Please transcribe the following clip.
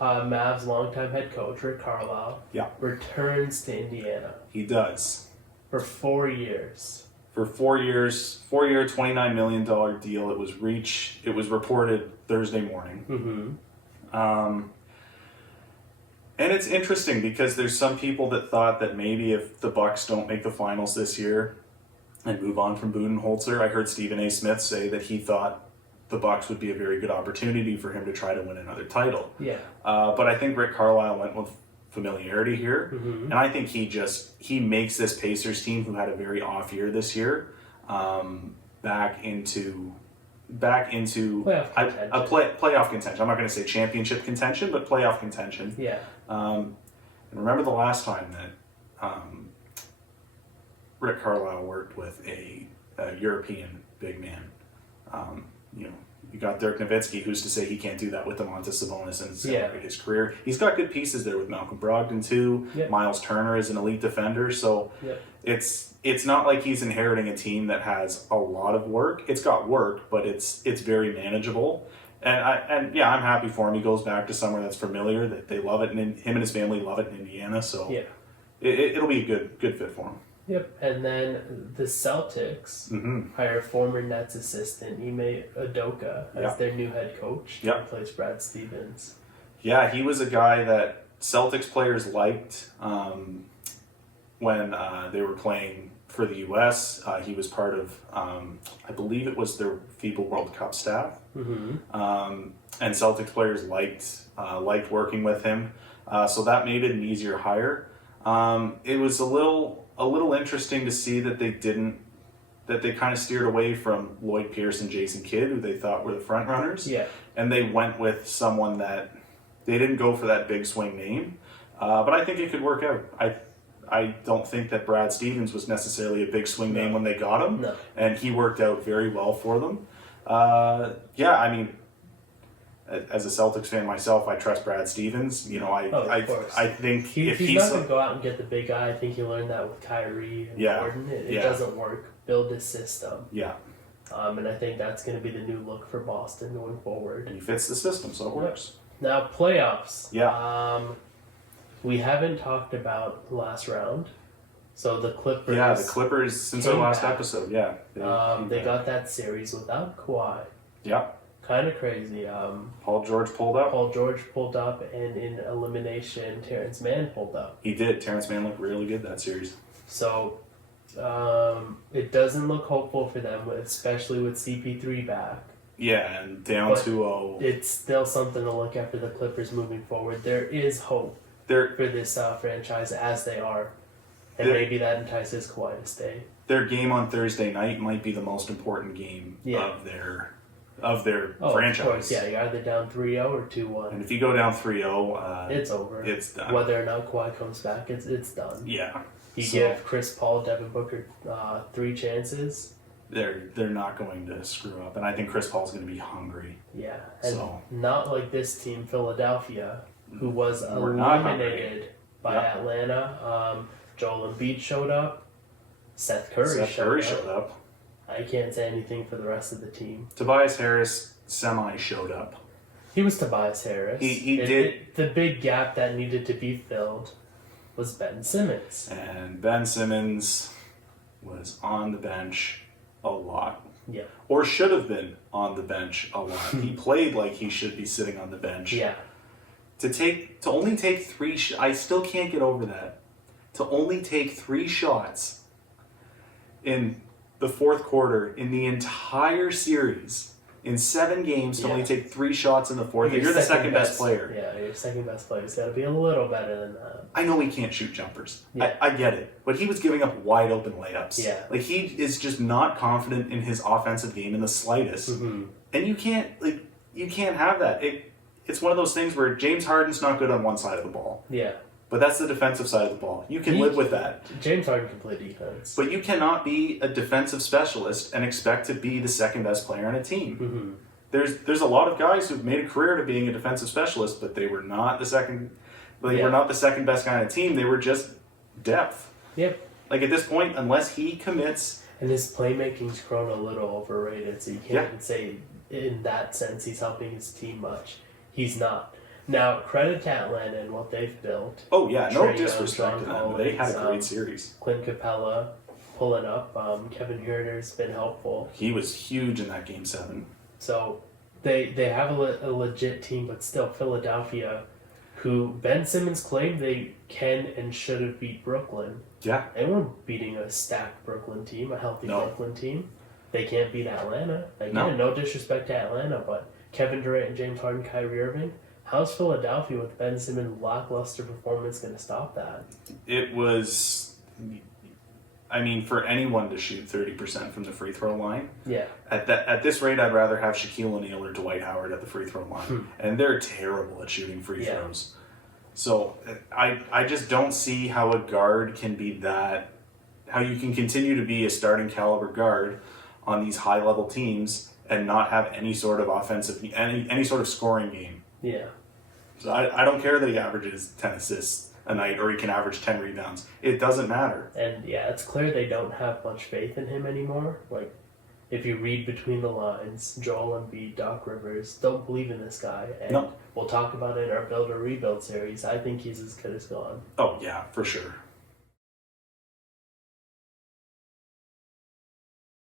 Mavs longtime head coach Rick Carlisle returns to Indiana. He does. For 4 years. For 4 years, 4-year, $29 million deal. It was reported Thursday morning. And it's interesting because there's some people that thought that maybe if the Bucks don't make the finals this year and move on from Budenholzer, I heard Stephen A. Smith say that he thought the Bucks would be a very good opportunity for him to try to win another title. Yeah. But I think Rick Carlisle went with familiarity here, and I think he makes this Pacers team, who had a very off year this year, back into playoff contention. I'm not going to say championship contention, but playoff contention. Yeah. And remember the last time that Rick Carlisle worked with a European big man. You got Dirk Nowitzki, who's to say he can't do that with Domantas Sabonis and celebrate his career. He's got good pieces there with Malcolm Brogdon too. Yep. Miles Turner is an elite defender, so it's not like he's inheriting a team that has a lot of work. It's got work, but it's very manageable. And I'm happy for him. He goes back to somewhere that's familiar, that they love it, and him and his family love it in Indiana. So it'll be a good fit for him. Yep, and then the Celtics hire former Nets assistant Ime Udoka as their new head coach to replace Brad Stevens. Yeah, he was a guy that Celtics players liked when they were playing for the U.S. He was part of, I believe it was their FIBA World Cup staff, and Celtics players liked working with him, so that made it an easier hire. It was a little interesting to see that they kind of steered away from Lloyd Pierce and Jason Kidd, who they thought were the front runners. Yeah. And they went with someone that they didn't go for that big swing name. But I think it could work out. I don't think that Brad Stevens was necessarily a big swing name when they got him. No. And he worked out very well for them. As a Celtics fan myself, I trust Brad Stevens. I think if he's not going to go out and get the big guy. I think he learned that with Kyrie and Gordon. It doesn't work. Build a system. Yeah. And I think that's going to be the new look for Boston going forward. He fits the system, so it works. Now, playoffs. Yeah. We haven't talked about the last round. So the Clippers. Yeah, the Clippers, since our last episode, they got that series without Kawhi. Yeah. Kind of crazy. Paul George pulled up. And in elimination, Terrence Mann pulled up. He did. Terrence Mann looked really good that series. So it doesn't look hopeful for them, especially with CP3 back. Yeah, and down 2-0. It's still something to look at for the Clippers moving forward. There is hope for this franchise as they are. And maybe that entices Kawhi to stay. Their game on Thursday night might be the most important game of their franchise. Of course, you're either down 3-0 or 2-1. And if you go down 3-0, it's over. It's done. Whether or not Kawhi comes back, it's done. Yeah. You give Chris Paul, Devin Booker 3 chances. They're not going to screw up, and I think Chris Paul's going to be hungry. Yeah, and not like this team, Philadelphia, who was eliminated by Atlanta. Joel Embiid showed up. Seth Curry showed up. I can't say anything for the rest of the team. Tobias Harris showed up. He was Tobias Harris. He did. The big gap that needed to be filled was Ben Simmons. And Ben Simmons was on the bench a lot. Yeah. Or should have been on the bench a lot. He played like he should be sitting on the bench. Yeah. To only take 3 I still can't get over that. To only take 3 shots in the fourth quarter in the entire series, in 7 games, to only take 3 shots in the fourth. You're the second best player. Yeah, you're second best player. It's got to be a little better than that. I know he can't shoot jumpers. Yeah. I get it. But he was giving up wide open layups. Yeah. Like, he is just not confident in his offensive game in the slightest. Mm-hmm. And you can't have that. It's one of those things where James Harden's not good on one side of the ball. Yeah. But that's the defensive side of the ball. You can live with that. James Harden can play defense. But you cannot be a defensive specialist and expect to be the second best player on a team. Mm-hmm. There's a lot of guys who've made a career to being a defensive specialist, but they were not the second. They were not the second best guy on a team. They were just depth. Yep. Like at this point, unless he commits, and his playmaking's grown a little overrated, so you can't say in that sense he's helping his team much. He's not. Now, credit to Atlanta and what they've built. Oh yeah, no Trae Young, disrespect to John them. Collins, They had a great series. Clint Capella pulling up. Kevin Huerter's been helpful. He was huge in that Game 7. So they have a legit team, but still Philadelphia, who Ben Simmons claimed they can and should have beat Brooklyn. Yeah. They weren't beating a stacked Brooklyn team, a healthy Brooklyn team. They can't beat Atlanta. Again, no disrespect to Atlanta, but Kevin Durant and James Harden, Kyrie Irving. How's Philadelphia with Ben Simmons' lackluster performance going to stop that? It was, I mean, for anyone to shoot 30% from the free throw line. Yeah. At this rate, I'd rather have Shaquille O'Neal or Dwight Howard at the free throw line. And they're terrible at shooting free throws. So I just don't see how a guard can be that, how you can continue to be a starting caliber guard on these high level teams and not have any sort of offensive, any sort of scoring game. Yeah. So I don't care that he averages 10 assists a night or he can average 10 rebounds. It doesn't matter. And yeah, it's clear they don't have much faith in him anymore. Like, if you read between the lines, Joel Embiid, Doc Rivers don't believe in this guy. And we'll talk about it in our Build or Rebuild series. I think he's as good as gone. Oh, yeah, for sure.